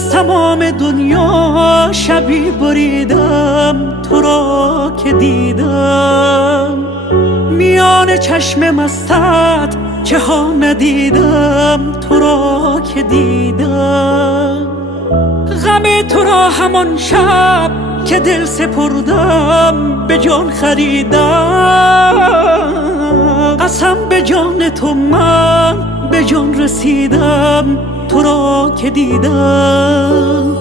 از تمام دنیا شبی بریدم تو را که دیدم، میان چشم مستت چه ها ندیدم تو را که دیدم. غم تو را همان شب که دل سپردم به جان خریدم، قسم به جان تو من به جان رسیدم تو را که دیدم.